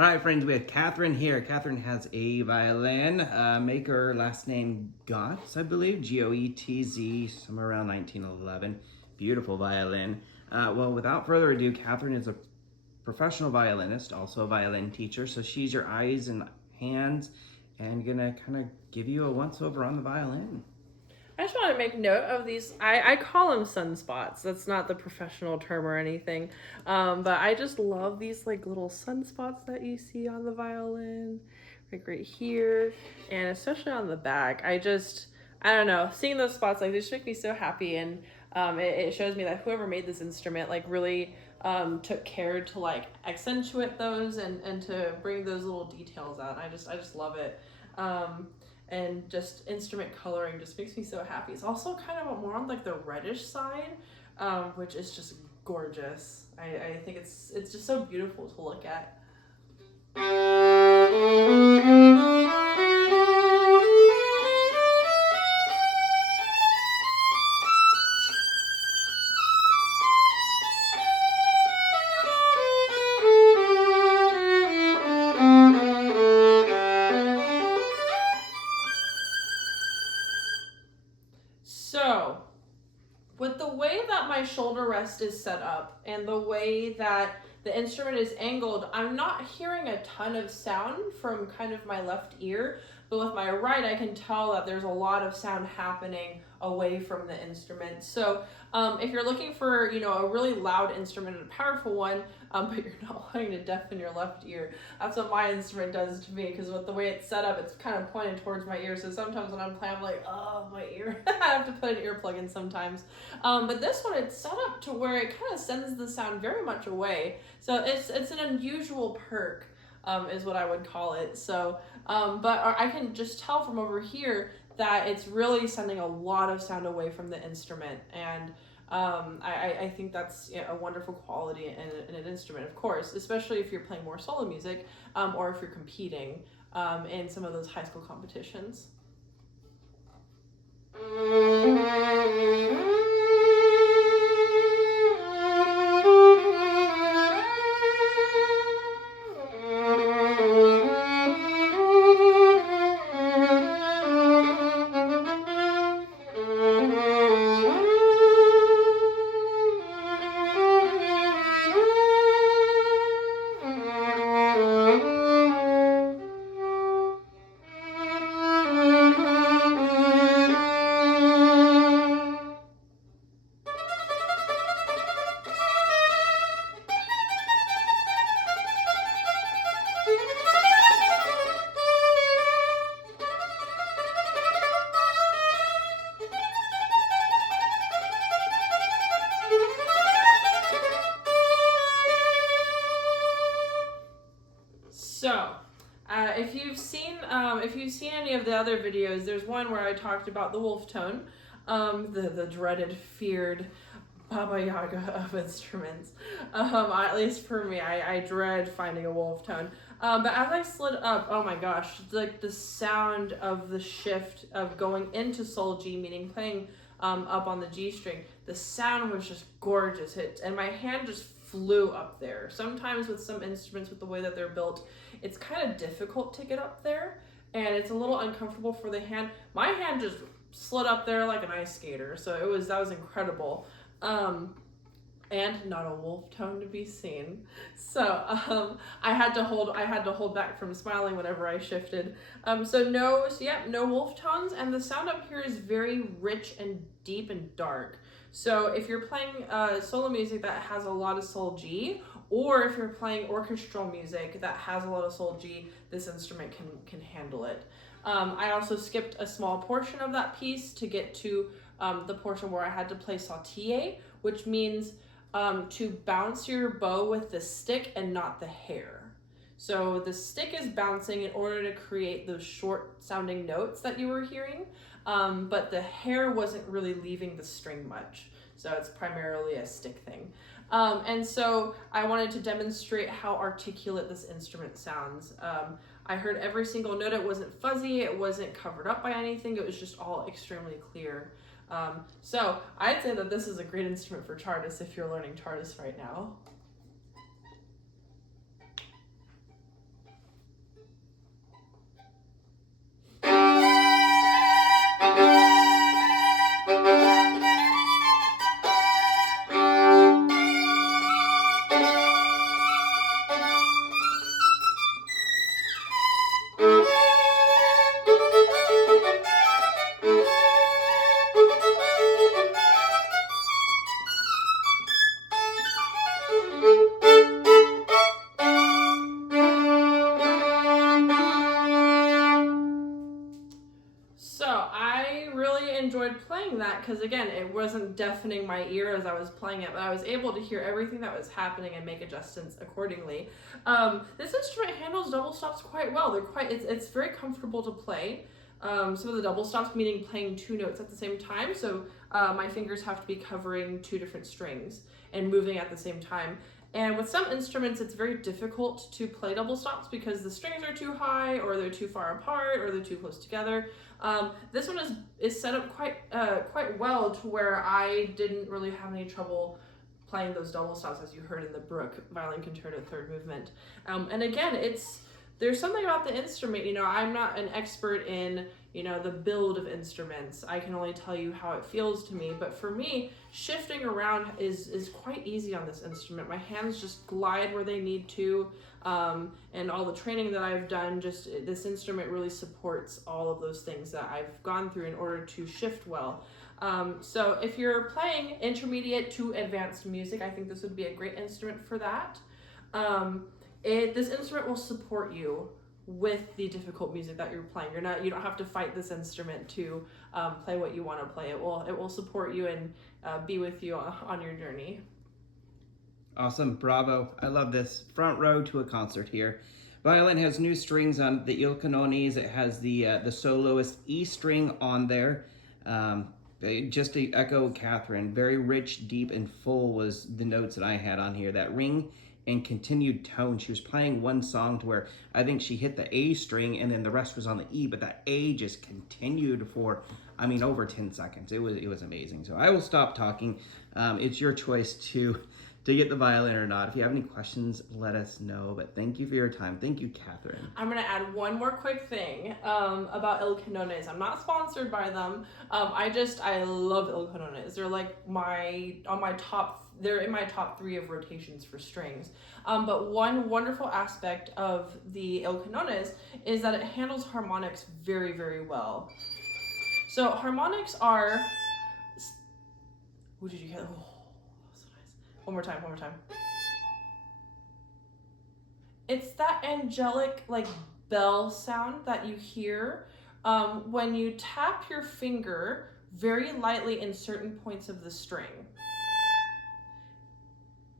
All right, friends, we have Catherine here. Catherine has a violin, maker last name Goetz, I believe, Goetz, somewhere around 1911. Beautiful violin. Well, without further ado, Catherine is a professional violinist, also a violin teacher, so she's your eyes and hands and gonna kind of give you a once-over on the violin. I just want to make note of these. I call them sunspots. That's not the professional term or anything. But I just love these like little sunspots that you see on the violin, like right here, and especially on the back. I don't know, seeing those spots like this make me so happy, and it shows me that whoever made this instrument like really took care to like accentuate those and to bring those little details out. I just love it. And just instrument coloring just makes me so happy. It's also kind of more on like the reddish side, which is just gorgeous. I think it's just so beautiful to look at. So, with the way that my shoulder rest is set up and the way that the instrument is angled, I'm not hearing a ton of sound from kind of my left ear, but with my right, I can tell that there's a lot of sound happening away from the instrument. So if you're looking for, a really loud instrument and a powerful one, but you're not wanting to deafen your left ear, that's what my instrument does to me, because with the way it's set up, it's kind of pointed towards my ear. So sometimes when I'm playing, I'm like, oh, my ear. I have to put an earplug in sometimes. But this one, it's set up to where it kind of sends the sound very much away. So it's an unusual perk, is what I would call it. So, but I can just tell from over here that it's really sending a lot of sound away from the instrument. And I think that's a wonderful quality in an instrument, of course, especially if you're playing more solo music, or if you're competing in some of those high school competitions. So, if you've seen any of the other videos, there's one where I talked about the wolf tone, the dreaded, feared Baba Yaga of instruments. At least for me, I dread finding a wolf tone. But as I slid up, oh my gosh, like the sound of the shift of going into Sol G, meaning playing up on the G string, the sound was just gorgeous. And my hand just flew up there. Sometimes with some instruments, with the way that they're built, it's kind of difficult to get up there, and it's a little uncomfortable for the hand. My hand just slid up there like an ice skater, so that was incredible. And not a wolf tone to be seen. So I had to hold back from smiling whenever I shifted. No wolf tones, and the sound up here is very rich and deep and dark. So if you're playing solo music that has a lot of Sol G, or if you're playing orchestral music that has a lot of Sol G, this instrument can handle it. I also skipped a small portion of that piece to get to the portion where I had to play sautiller, which means to bounce your bow with the stick and not the hair. So the stick is bouncing in order to create those short sounding notes that you were hearing, but the hair wasn't really leaving the string much. So it's primarily a stick thing. And so I wanted to demonstrate how articulate this instrument sounds. I heard every single note. It wasn't fuzzy, it wasn't covered up by anything, it was just all extremely clear. So I'd say that this is a great instrument for Chartist if you're learning Chartist right now. enjoyed playing that because, again, it wasn't deafening my ear as I was playing it, but I was able to hear everything that was happening and make adjustments accordingly. This instrument handles double stops quite well. It's very comfortable to play. Some of the double stops, meaning playing 2 notes at the same time, so my fingers have to be covering 2 different strings and moving at the same time. And with some instruments, it's very difficult to play double stops because the strings are too high, or they're too far apart, or they're too close together. This one is set up quite well to where I didn't really have any trouble playing those double stops, as you heard in the Bruch Violin Concerto 3rd Movement. And again, there's something about the instrument, I'm not an expert in, the build of instruments. I can only tell you how it feels to me, but for me, shifting around is quite easy on this instrument. My hands just glide where they need to, and all the training that I've done, this instrument really supports all of those things that I've gone through in order to shift well. So if you're playing intermediate to advanced music, I think this would be a great instrument for that. This instrument will support you with the difficult music that you're playing. You don't have to fight this instrument to play what you want to play. It will support you and be with you on your journey. Awesome, bravo. I love this. Front row to a concert here. Violin has new strings on the Il Canones. It has the soloist E string on there. Just to echo Catherine, very rich, deep, and full was the notes that I had on here. That ring and continued tone. She was playing one song to where I think she hit the A string and then the rest was on the E, but that A just continued for, over 10 seconds. It was amazing. So I will stop talking. It's your choice to get the violin or not. If you have any questions, let us know. But thank you for your time. Thank you, Catherine. I'm going to add one more quick thing about Il Canones. I'm not sponsored by them. I love Il Canones. They're like they're in my top 3 of rotations for strings. But one wonderful aspect of the Il Canones is that it handles harmonics very, very well. So harmonics are... What did you get? Oh, so nice. One more time. It's that angelic, bell sound that you hear when you tap your finger very lightly in certain points of the string.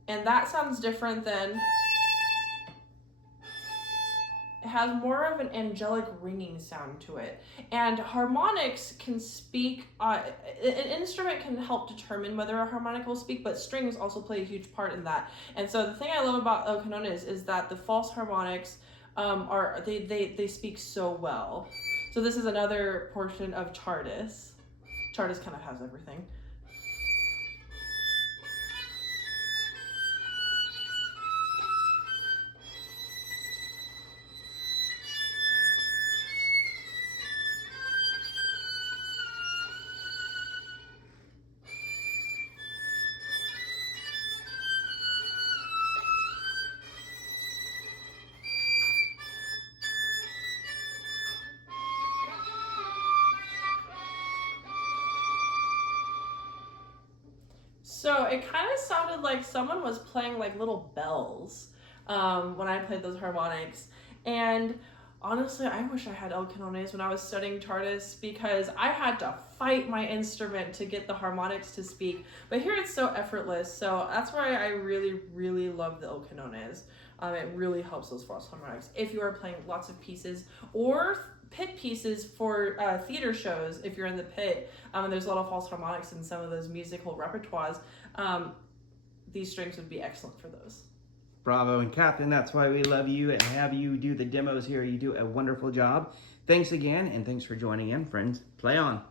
And that sounds different than... It has more of an angelic ringing sound to it. And harmonics can speak... an instrument can help determine whether a harmonic will speak, but strings also play a huge part in that. And so the thing I love about El Canones is that the false harmonics they speak so well. So this is another portion of Chartis. Chartis kind of has everything. So it kind of sounded like someone was playing like little bells when I played those harmonics. And honestly, I wish I had El Canones when I was studying Chartis because I had to fight my instrument to get the harmonics to speak. But here it's so effortless. So that's why I really, really love the El Canones. It really helps those false harmonics. If you are playing lots of pieces or pit pieces for theater shows, if you're in the pit, and there's a lot of false harmonics in some of those musical repertoires, these strings would be excellent for those. Bravo. And Catherine, that's why we love you and have you do the demos here. You do a wonderful job. Thanks again, and thanks for joining in, friends. Play on.